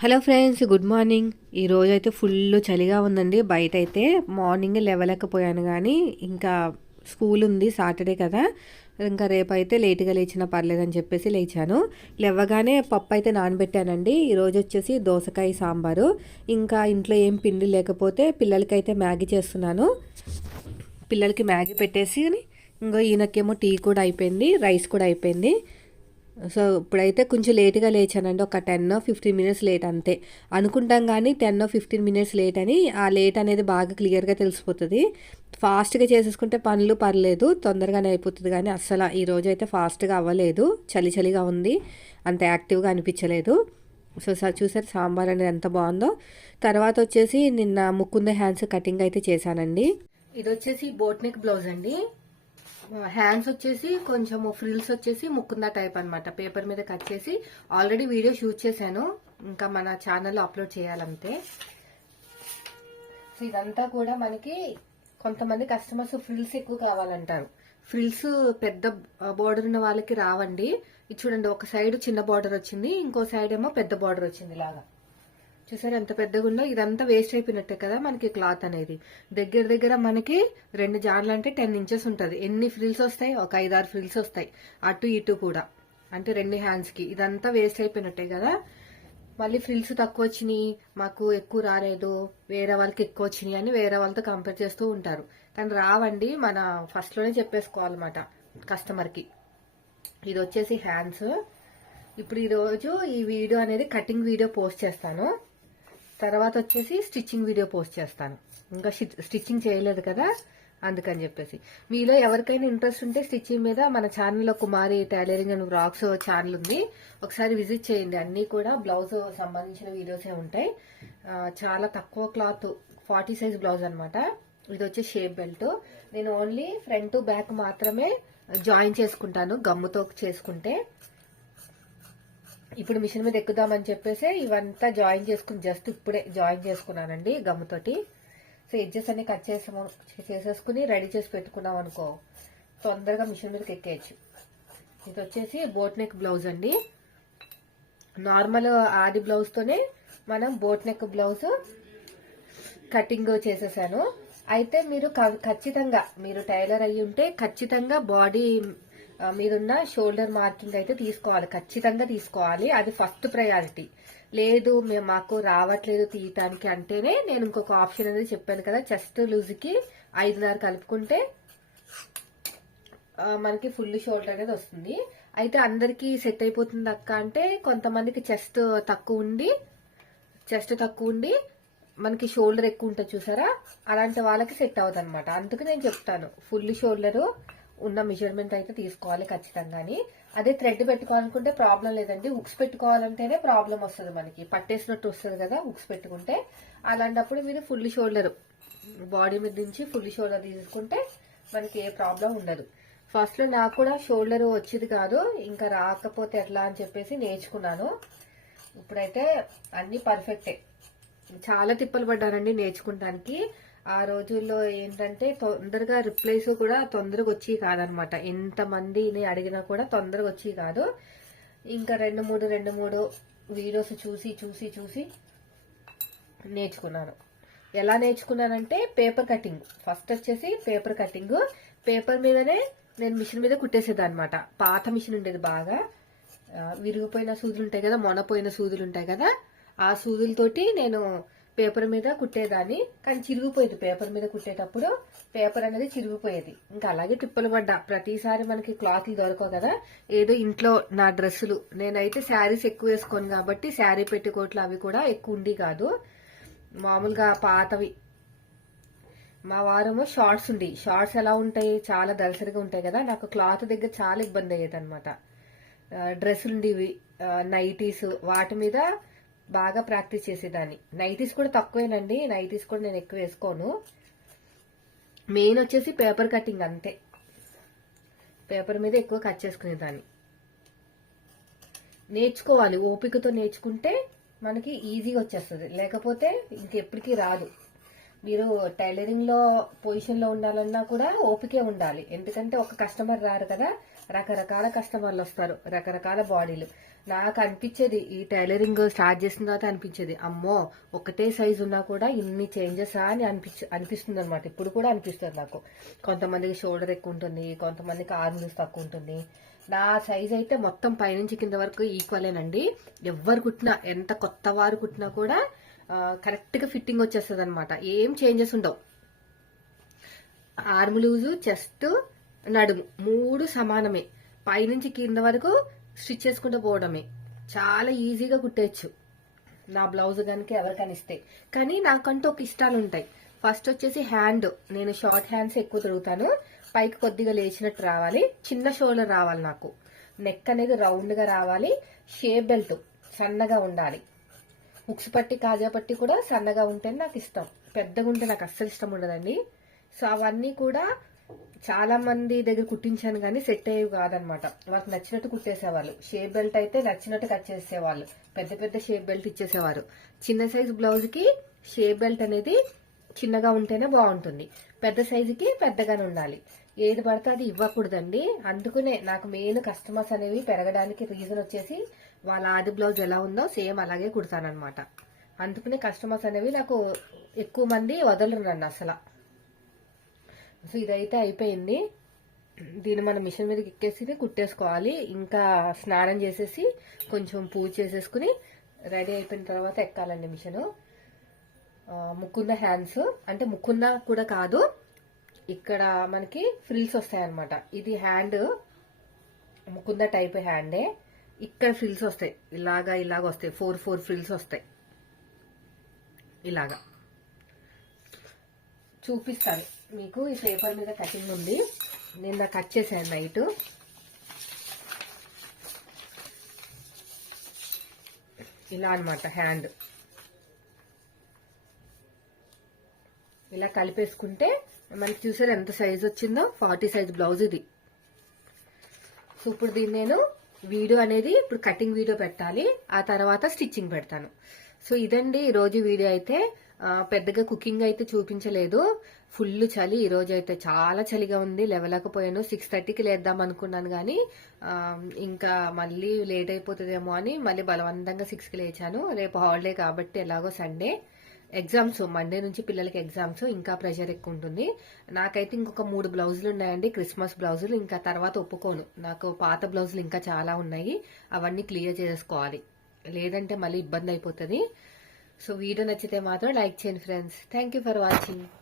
Hello friends good morning. ఈరోజు అయితే full చలిగా ఉందండి. బయట అయితే మార్నింగ్ లేవలేకపోయాను కానీ ఇంకా స్కూల్ ఉంది సాటర్డే కదా. ఇంకా రేపైతే లేట్గా లేచినా పర్లేదని చెప్పేసి లేచాను. లేవగానే పప్పు అయితే నానబెట్టానండి. ఈరోజు వచ్చేసి దోసకాయ సాంబారు. ఇంకా ఇంట్లో ఏం పిండి లేకపోతే పిల్లలకైతే మ్యాగీ చేస్తున్నాను. పిల్లలకి మ్యాగీ పెట్టేసి ఇంకో ఈయనకేమో టీ కూడా అయిపోయింది రైస్ కూడా అయిపోయింది. సో ఇప్పుడైతే కొంచెం లేట్గా లేచానండి. ఒక టెన్ ఫిఫ్టీన్ మినిట్స్ లేట్ అంతే. అనుకుంటాం కానీ టెన్ ఫిఫ్టీన్ మినిట్స్ లేట్ అని ఆ లేట్ అనేది బాగా క్లియర్గా తెలిసిపోతుంది. ఫాస్ట్గా చేసేసుకుంటే పనులు పర్లేదు తొందరగానే అయిపోతుంది కానీ అస్సలు ఈరోజు అయితే ఫాస్ట్గా అవ్వలేదు. చలి చలిగా ఉంది. అంత యాక్టివ్గా అనిపించలేదు. సో సార్ చూసారు సాంబార్ అనేది ఎంత బాగుందో. తర్వాత వచ్చేసి నిన్న ముక్కుంద హ్యాండ్స్ కటింగ్ అయితే చేశానండి. ఇది వచ్చేసి బోట్నిక్ బ్లౌజ్ అండి. హ్యాండ్స్ వచ్చేసి కొంచెము ఫ్రిల్స్ వచ్చేసి ముక్కుందా టైప్ అన్నమాట. పేపర్ మీద కట్ చేసి ఆల్రెడీ వీడియో షూట్ చేశాను. ఇంకా మన ఛానల్లో అప్లోడ్ చేయాలంతే. సో ఇదంతా కూడా మనకి కొంతమంది కస్టమర్స్ ఫ్రిల్స్ ఎక్కువ కావాలంటారు. ఫ్రిల్స్ పెద్ద బార్డర్ ఉన్న వాళ్ళకి రావండి. ఇది చూడండి ఒక సైడ్ చిన్న బార్డర్ వచ్చింది ఇంకో సైడ్ ఏమో పెద్ద బార్డర్ వచ్చింది ఇలాగా. చూసారు ఎంత పెద్దగా ఉందో? ఇదంతా వేస్ట్ అయిపోయినట్టే కదా మనకి క్లాత్ అనేది. దగ్గర దగ్గర మనకి రెండు జాన్లు అంటే టెన్ ఇంచెస్ ఉంటుంది. ఎన్ని ఫ్రిల్స్ వస్తాయి? ఒక ఐదారు ఫ్రిల్స్ వస్తాయి. అటు ఇటు కూడా. అంటే రెండు హ్యాండ్స్కి. ఇదంతా వేస్ట్ అయిపోయినట్టే కదా? మళ్ళీ ఫ్రిల్స్ తక్కువ వచ్చినాయి. మాకు ఎక్కువ రాలేదు. వేరే వాళ్ళకి ఎక్కువ వచ్చినాయి అని వేరే వాళ్ళతో కంపేర్ చేస్తూ ఉంటారు. కానీ రావండి. మన ఫస్ట్లోనే చెప్పేసుకోవాలన్నమాట కస్టమర్కి. ఇది వచ్చేసి హ్యాండ్స్ ఇప్పుడు ఈరోజు ఈ వీడియో అనేది కటింగ్ వీడియో పోస్ట్ చేస్తాను. తర్వాత వచ్చేసి స్టిచ్చింగ్ వీడియో పోస్ట్ చేస్తాను. ఇంకా స్టిచ్చింగ్ చేయలేదు కదా అందుకని చెప్పేసి. మీలో ఎవరికైనా ఇంట్రెస్ట్ ఉంటే స్టిచ్చింగ్ మీద మన ఛానల్లో Kumari tailoring and blogs channel ఉంది. ఒకసారి విజిట్ చేయండి. అన్ని కూడా బ్లౌజ్ సంబంధించిన వీడియోసే ఉంటాయి. చాలా తక్కువ క్లాత్ ఫార్టీ సైజ్ బ్లౌజ్ అనమాట ఇది వచ్చి షేప్ బెల్ట్. నేను ఓన్లీ ఫ్రంట్ బ్యాక్ మాత్రమే జాయిన్ చేసుకుంటాను గమ్ముతో చేసుకుంటే. ఇప్పుడు మిషన్ మీద ఎక్కుదామని చెప్పేసి ఇవంతా జాయిన్ చేసుకుని జస్ట్ ఇప్పుడే జాయిన్ చేసుకున్నానండి గమ్ముతోటి. సో ఎడ్జెస్ అన్ని కట్ చేసాము చేసేసుకుని రెడీ చేసి పెట్టుకున్నాం అనుకో. తొందరగా మిషన్ మీదకి ఎక్కేయచ్చు. ఇది వచ్చేసి బోట్ నెక్ బ్లౌజ్ అండి. నార్మల్ ఆది బ్లౌజ్ తోనే మనం బోట్ నెక్ బ్లౌజ్ కటింగ్ చేసేసాను. అయితే మీరు క- ఖచ్చితంగా మీరు టైలర్ అయ్యి ఉంటే ఖచ్చితంగా బాడీ మీరున్న షోల్డర్ మార్కింగ్ అయితే తీసుకోవాలి. ఖచ్చితంగా తీసుకోవాలి. అది ఫస్ట్ ప్రయారిటీ. లేదు మేము మాకు రావట్లేదు తీయటానికి అంటేనే నేను ఇంకొక ఆప్షన్ అనేది చెప్పాను కదా చెస్ట్ లూజ్కి ఐదున్నర కలుపుకుంటే మనకి ఫుల్ షోల్డర్ అనేది వస్తుంది. అయితే అందరికీ సెట్ అయిపోతుంది అక్క అంటే కొంతమందికి చెస్ట్ తక్కువ ఉండి చెస్ట్ తక్కువ ఉండి మనకి షోల్డర్ ఎక్కువ ఉంటుంది చూసారా? అలాంటి వాళ్ళకి సెట్ అవుతుంది అనమాట అందుకు నేను చెప్తాను. ఫుల్ షోల్డరు ఉన్న మెజర్మెంట్ అయితే తీసుకోవాలి ఖచ్చితంగాని. అదే థ్రెడ్ పెట్టుకోవాలనుకుంటే ప్రాబ్లం లేదండి. ఉక్స్ పెట్టుకోవాలంటేనే ప్రాబ్లం వస్తుంది మనకి. పట్టేసినట్టు వస్తుంది కదా ఉక్స్ పెట్టుకుంటే. అలాంటప్పుడు మీరు ఫుల్ షోల్డర్ బాడీ మీద నుంచి ఫుల్ షోల్డర్ తీసుకుంటే మనకి ఏ ప్రాబ్లం ఉండదు. ఫస్ట్లో నాకు కూడా షోల్డర్ వచ్చేది కాదు ఇంకా రాకపోతే ఎట్లా అని చెప్పేసి నేర్చుకున్నాను. ఇప్పుడైతే అన్ని పర్ఫెక్టే చాలా తిప్పలు పడ్డానండి నేర్చుకుంటానికి. ఆ రోజుల్లో ఏంటంటే తొందరగా రిప్లైస్ కూడా తొందరగా వచ్చి కాదనమాట. ఎంత మందిని అడిగినా కూడా తొందరగా వచ్చి కాదు. ఇంకా రెండు మూడు రెండు మూడు వీడియోస్ చూసి చూసి చూసి నేర్చుకున్నాను. ఎలా నేర్చుకున్నానంటే పేపర్ కటింగ్. ఫస్ట్ వచ్చేసి పేపర్ కటింగ్. పేపర్ మీదనే నేను మిషన్ మీద కుట్టేసేది అనమాట పాత మిషన్ ఉండేది బాగా. విరిగిపోయిన సూదులు ఉంటాయి కదా మొనపోయిన సూదులు ఉంటాయి కదా ఆ సూదులతోటి నేను పేపర్ మీద కుట్టేదాన్ని. కానీ చిరిగిపోయేది పేపర్ మీద కుట్టేటప్పుడు. పేపర్ అనేది చిరిగిపోయేది. ఇంకా అలాగే టిప్పలు పడ్డా. ప్రతిసారి మనకి క్లాత్లు దొరకవు కదా. ఏదో ఇంట్లో నా డ్రెస్సులు. నేనైతే శారీస్ ఎక్కువ వేసుకోను కాబట్టి శారీ పెట్టికోట్లు అవి కూడా ఎక్కువ ఉండి కాదు. మామూలుగా పాతవి. మా వారము షార్ట్స్ ఉండి. షార్ట్స్ ఎలా ఉంటాయి? చాలా దలసరిగా ఉంటాయి కదా. నాకు క్లాత్ దగ్గర చాలా ఇబ్బంది అయ్యేది అనమాట డ్రెస్సులు ఉండేవి నైటీస్. వాటి మీద బాగా ప్రాక్టీస్ చేసేదాన్ని. నైటీస్ కూడా తక్కువేనండి. నైటీస్ కూడా నేను ఎక్కువ వేసుకోను. మెయిన్ వచ్చేసి పేపర్ కటింగ్ అంతే. పేపర్ మీద ఎక్కువ కట్ చేసుకునేదాన్ని. నేర్చుకోవాలి. ఓపికతో నేర్చుకుంటే మనకి ఈజీగా వచ్చేస్తుంది. లేకపోతే ఇంకెప్పటికీ రాదు. మీరు టైలరింగ్లో పొజిషన్లో ఉండాలన్నా కూడా ఓపికే ఉండాలి. ఎందుకంటే ఒక కస్టమర్ రారు కదా రకరకాల కస్టమర్లు వస్తారు రకరకాల బాడీలు నాకు అనిపించేది ఈ టైలరింగ్ స్టార్ట్ చేసిన తర్వాత అనిపించేది అమ్మో ఒకటే సైజు ఉన్నా కూడా ఇన్ని చేంజెస్ అని అనిపించ అనిపిస్తుంది అనమాట ఇప్పుడు కూడా అనిపిస్తుంది నాకు. కొంతమందికి షోల్డర్ ఎక్కువ ఉంటుంది కొంతమందికి ఆర్మ్స్ తక్కువ ఉంటుంది. నా సైజ్ అయితే మొత్తం పైనుంచి కింద వరకు ఈక్వలేనండి ఎవరు కుట్టినా ఎంత కొత్త వారు కుట్టినా కూడా కరెక్ట్గా ఫిట్టింగ్ వచ్చేస్తుంది అనమాట ఏం చేంజెస్ ఉండవు. ఆర్మ్ లూజు చెస్ట్ నడుము మూడు సమానమే. పైనుంచి కింద వరకు స్టిచ్ చేసుకుంటూ పోవడమే. చాలా ఈజీగా కుట్టేయచ్చు. నా బ్లౌజ్ కనుక ఎవరికైనా ఇస్తే. కానీ నాకంటూ ఒక ఇష్టాలు ఉంటాయి. ఫస్ట్ వచ్చేసి హ్యాండ్. నేను షార్ట్ హ్యాండ్స్ ఎక్కువ తిరుగుతాను పైకి కొద్దిగా లేచినట్టు రావాలి. చిన్న షోల్డర్ రావాలి నాకు. నెక్ అనేది రౌండ్గా రావాలి. షేప్ బెల్ట్ సన్నగా ఉండాలి. ఉక్సు పట్టి కాజా పట్టి కూడా సన్నగా ఉంటేనే నాకు ఇష్టం. పెద్దగా ఉంటే నాకు అస్సలు ఇష్టం ఉండదండి. సో అవన్నీ కూడా చాలా మంది దగ్గర కుట్టించాను కానీ సెట్ అయ్యేవి కాదనమాట. వాళ్ళకి నచ్చినట్టు కుట్టేసేవాళ్ళు. షేప్ బెల్ట్ అయితే నచ్చినట్టు కట్ చేసేవాళ్ళు. పెద్ద పెద్ద షేప్ బెల్ట్ ఇచ్చేసేవారు. చిన్న సైజ్ బ్లౌజ్కి షేప్ బెల్ట్ అనేది చిన్నగా ఉంటేనే బాగుంటుంది. పెద్ద సైజుకి పెద్దగానే ఉండాలి. ఏది పడితే అది ఇవ్వకూడదండి. అందుకనే నాకు మెయిన్ కస్టమర్స్ అనేవి పెరగడానికి రీజన్ వచ్చేసి వాళ్ళ ఆది బ్లౌజ్ ఎలా ఉందో సేమ్ అలాగే కుడతానమాట అందుకనే కస్టమర్స్ అనేవి నాకు ఎక్కువ మంది వదలరు నన్ను అసలు. సో ఇదైతే అయిపోయింది. దీన్ని మనం మిషన్ మీదకి ఎక్కేసి కుట్టేసుకోవాలి. ఇంకా స్నానం చేసేసి కొంచెం పూజ చేసేసుకుని రెడీ అయిపోయిన తర్వాత ఎక్కాలండి మిషన్. ముక్కున్న హ్యాండ్స్ అంటే ముక్కున్న కూడా కాదు ఇక్కడ మనకి ఫ్రిల్స్ వస్తాయన్నమాట. ఇది హ్యాండ్ ముకుంద టైప్ హ్యాండే. ఇక్కడ ఫ్రిల్స్ వస్తాయి. ఇలాగా ఇలాగ వస్తాయి. ఫోర్ ఫోర్ ఫ్రిల్స్ వస్తాయి. ఇలాగా. చూపిస్తాను. మీకు ఈ పేపర్ మీద కటింగ్ ఉంది. నిన్న కట్ చేశాను నైట్. ఇలా అన్నమాట హ్యాండ్. ఇలా కలిపేసుకుంటే మనకి చూసారు ఎంత సైజ్ వచ్చిందో? ఫార్టీ సైజ్ బ్లౌజ్ ఇది. సో ఇప్పుడు దీన్ని నేను వీడియో అనేది ఇప్పుడు కటింగ్ వీడియో పెట్టాలి. ఆ తర్వాత స్టిచ్చింగ్ పెడతాను. సో ఇదండి ఈరోజు వీడియో అయితే. పెద్దగా కుకింగ్ అయితే చూపించలేదు. ఫుల్ చలి. ఈరోజు అయితే చాలా చలిగా ఉంది. లేవలేకపోయాను. సిక్స్ థర్టీకి లేద్దాం అనుకున్నాను కానీ ఇంకా మళ్ళీ లేట్ అయిపోతుందేమో అని మళ్ళీ బలవంతంగా సిక్స్కి లేచాను. రేపు హాలిడే కాబట్టి ఎలాగో సండే ఎగ్జామ్స్ మండే నుంచి పిల్లలకి ఎగ్జామ్స్ ఇంకా ప్రెషర్ ఎక్కువ ఉంటుంది. నాకైతే ఇంకొక మూడు బ్లౌజులు ఉన్నాయండి. క్రిస్మస్ బ్లౌజులు ఇంకా తర్వాత ఒప్పుకోను. నాకు పాత బ్లౌజులు ఇంకా చాలా ఉన్నాయి. అవన్నీ క్లియర్ చేసుకోవాలి. లేదంటే మళ్ళీ ఇబ్బంది అయిపోతుంది. సో వీడియో నచ్చితే మాత్రం లైక్ చేయండి friends thank you for watching